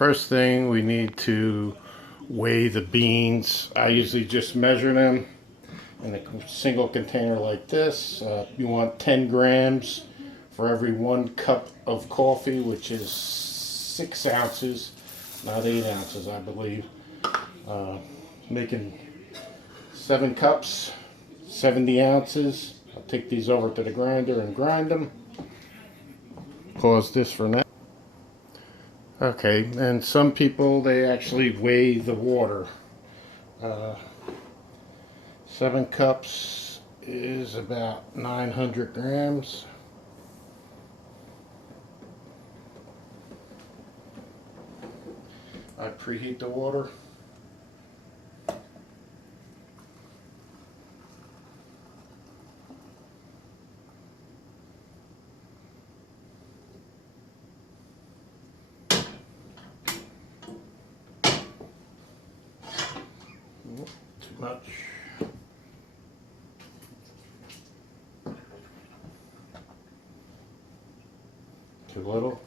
First thing, we need to weigh the beans. I usually just measure them in a single container like this. You want 10 grams for every 1 cup of coffee, which is 6 ounces, not 8 ounces, I believe. Making 7 cups, 70 ounces. I'll take these over to the grinder and grind them. Pause this for now. Okay, and some people, they actually weigh the water. 7 cups is about 900 grams. I preheat the water. Too much. Too little.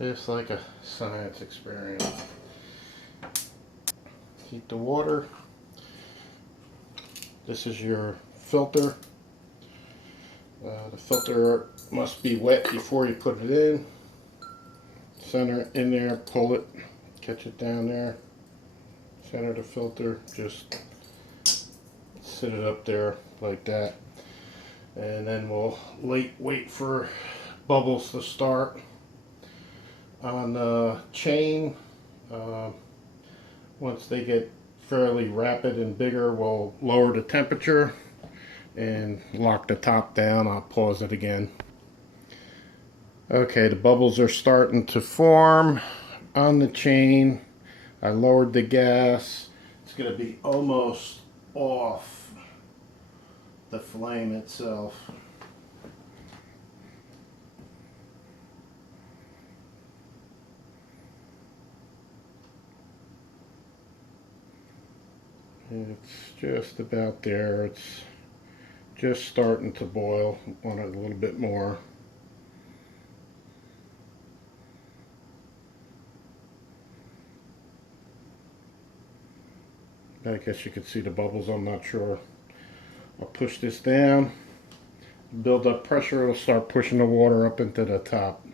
It's like a science experiment. Heat the water. This is your filter. The filter must be wet before you put it in. Center it in there, pull it, catch it down there. Center the filter, just sit it up there like that. And then we'll wait for bubbles to start. On the chain, once they get fairly rapid and bigger, we'll lower the temperature and lock the top down. I'll pause it again. Okay, the bubbles are starting to form on the chain. I lowered the gas. It's going to be almost off the flame itself. It's just about there. It's just starting to boil. Want it a little bit more. I guess you can see the bubbles, I'm not sure. I'll push this down, build up pressure, it'll start pushing the water up into the top.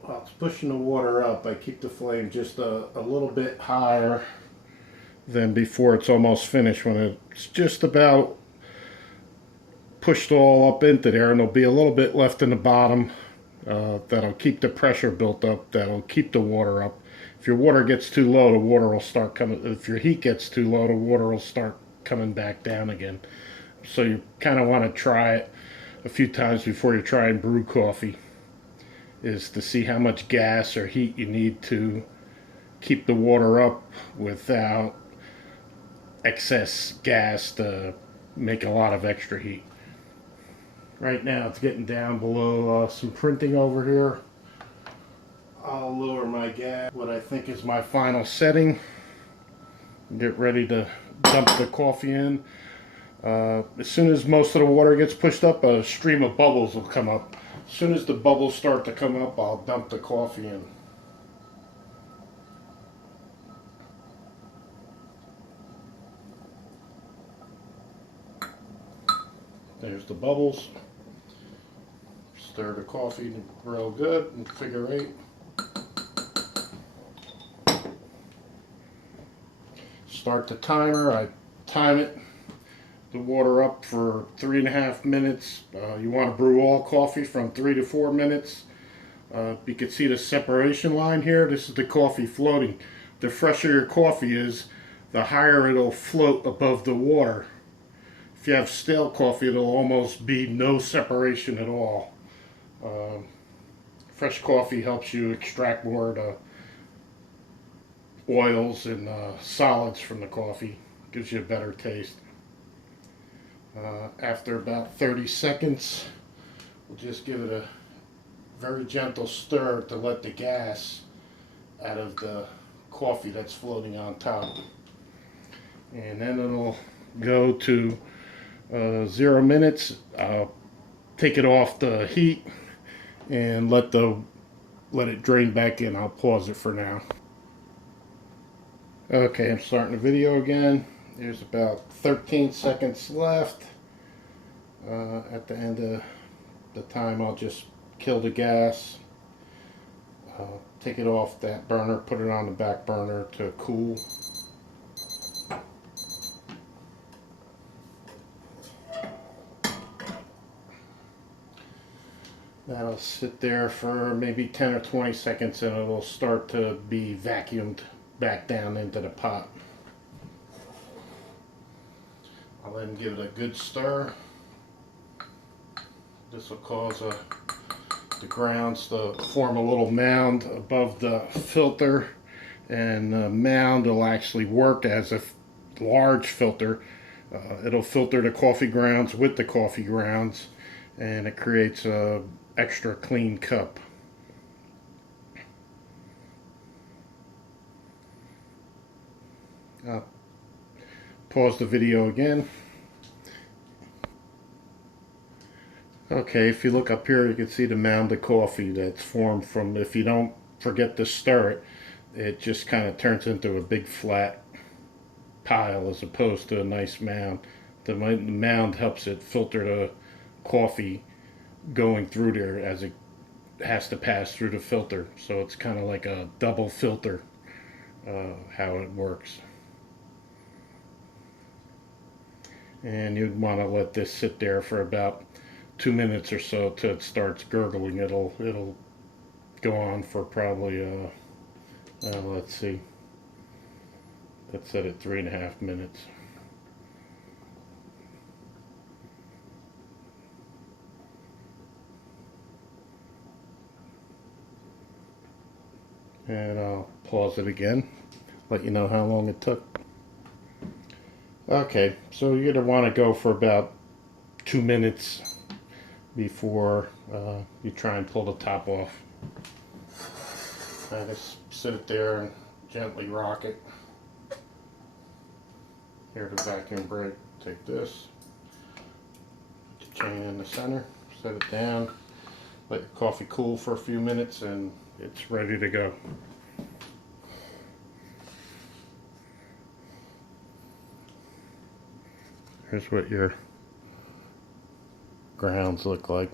While it's pushing the water up, I keep the flame just a little bit higher than before it's almost finished. When it's just about pushed all up into there, and there'll be a little bit left in the bottom, that'll keep the pressure built up, that'll keep the water up. If your water gets too low, the water will start coming. If your heat gets too low, the water will start coming back down again. So you kind of want to try it a few times before you try and brew coffee, is to see how much gas or heat you need to keep the water up without excess gas to make a lot of extra heat. Right now it's getting down below some printing over here. I'll lower my gas, what I think is my final setting. Get ready to dump the coffee in. As soon as most of the water gets pushed up, a stream of bubbles will come up. As soon as the bubbles start to come up, I'll dump the coffee in. There's the bubbles. Stir the coffee real good in figure 8. Start the timer. I time it, the water up for 3.5 minutes. You want to brew all coffee from 3 to 4 minutes. You can see the separation line here. This is the coffee floating. The fresher your coffee is, the higher it'll float above the water. If you have stale coffee, it'll almost be no separation at all. Fresh coffee helps you extract more of the oils and solids from the coffee. gives you a better taste. After about 30 seconds, we'll just give it a very gentle stir to let the gas out of the coffee that's floating on top. And then it'll go to 0 minutes. I'll take it off the heat and let it drain back in. I'll pause it for now. Okay, I'm starting the video again. There's about 13 seconds left. At the end of the time, I'll just kill the gas. Take it off that burner, put it on the back burner to cool. That'll sit there for maybe 10 or 20 seconds and it'll start to be vacuumed back down into the pot. I'll then give it a good stir. This will cause the grounds to form a little mound above the filter, and the mound will actually work as a large filter. It'll filter the coffee grounds with the coffee grounds, and it creates a extra clean cup. Pause the video again. Okay, if you look up here, you can see the mound of coffee that's formed from, if you don't forget to stir it, it just kind of turns into a big flat pile as opposed to a nice mound. The mound helps it filter the coffee going through there as it has to pass through the filter. So it's kind of like a double filter, how it works. And you'd want to let this sit there for about 2 minutes or so till it starts gurgling. It'll go on for probably let's see, let's set it 3.5 minutes. And I'll pause it again, let you know how long it took. Okay, so you're going to want to go for about 2 minutes before you try and pull the top off. I just sit it there and gently rock it. Here the vacuum brake. Take this, put the chain in the center, set it down, let your coffee cool for a few minutes, and it's ready to go. Here's what your grounds look like.